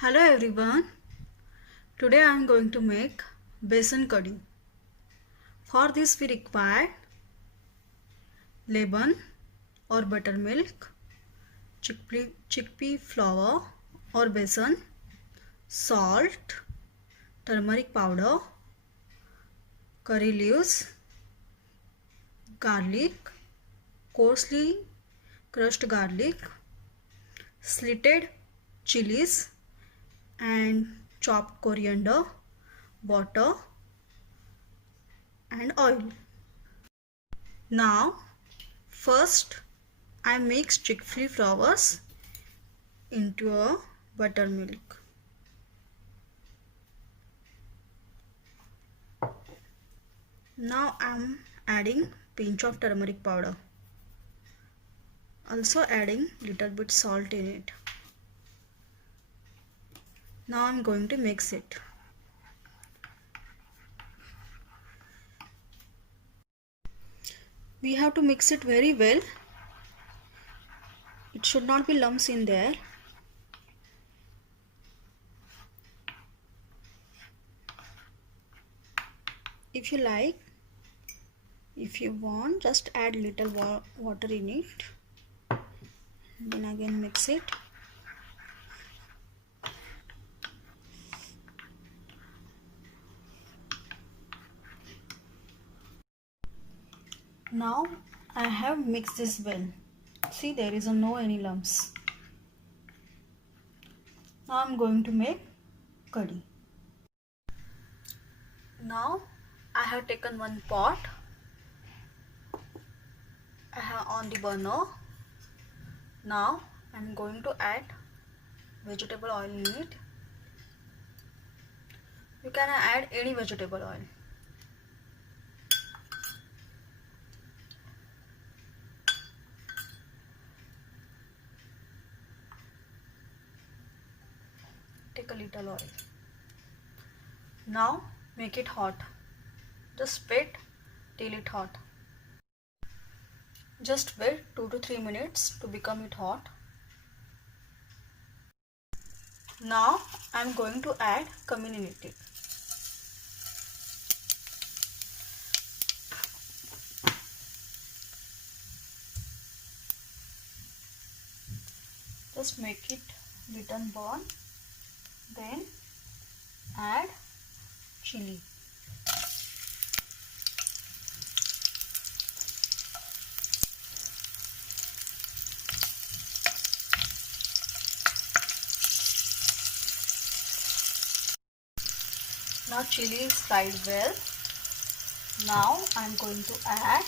Hello everyone. Today I am going to make Besan Kadhi. For this we require Lebeon or buttermilk, chickpea flour or besan, salt, turmeric powder, curry leaves, garlic, coarsely crushed garlic, slitted chilies and chopped coriander, water and oil. Now first I mix chickpea flowers into a buttermilk. Now I am adding pinch of turmeric powder. Also adding little bit salt in it. Now I am going to mix it. We have to mix it very well. It should not be lumps in there. If you like, if you want, just add little water in it. Then again mix it. Now I have mixed this well. See, there is no any lumps. Now I am going to make curry. Now I have taken one pot. I have on the burner. Now I am going to add vegetable oil in it. You can add any vegetable oil. Take a little oil. Now make it hot. Just wait till it hot. Just wait 2 to 3 minutes to become it hot. Now I am going to add cumin in it. Just make it little burn. Then add chili. Now chili is fried well. Now I am going to add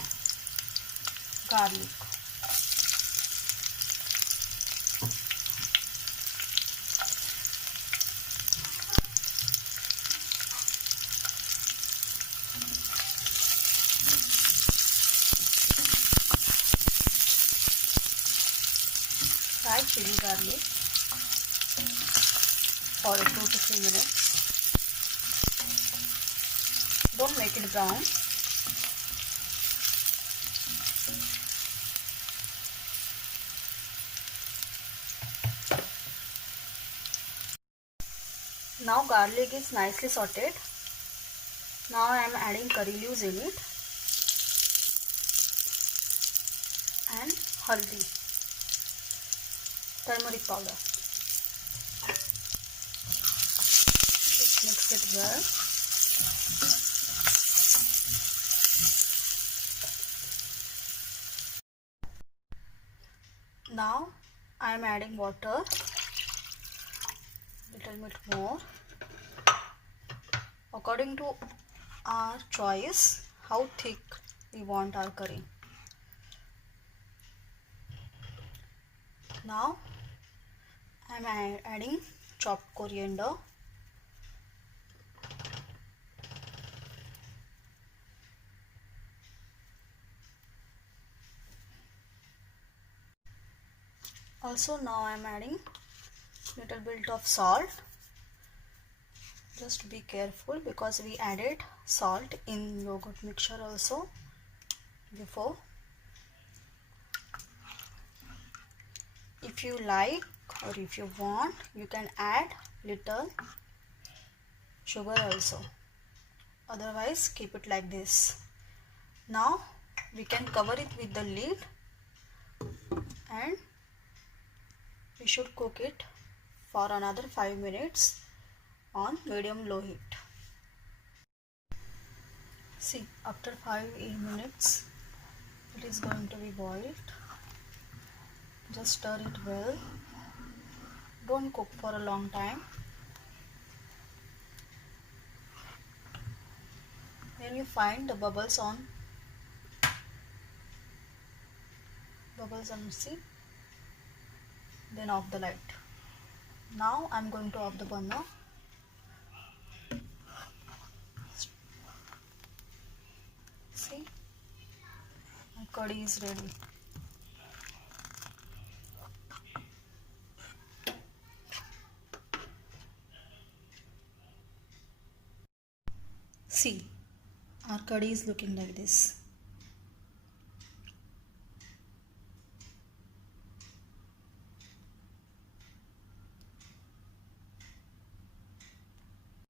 garlic. Fry chili garlic for 2 to 3 minutes. Don't make it brown. Now garlic is nicely sauteed. Now I am adding curry leaves in it and haldi, turmeric powder. Just mix it well. Now I am adding water, little bit more, according to our choice how thick we want our curry. Now I am adding chopped coriander. Also now I am adding little bit of salt. Just be careful because we added salt in yogurt mixture also before. If you like or if you want, you can add little sugar also. Otherwise keep it like this. Now we can cover it with the lid and we should cook it for another 5 minutes on medium low heat. See, after 5 minutes it is going to be boiled. Just stir it well. Don't cook for a long time. When you find the bubbles on see, then off the light. Now I'm going to off the burner. See, my curry is ready. See, our curry is looking like this.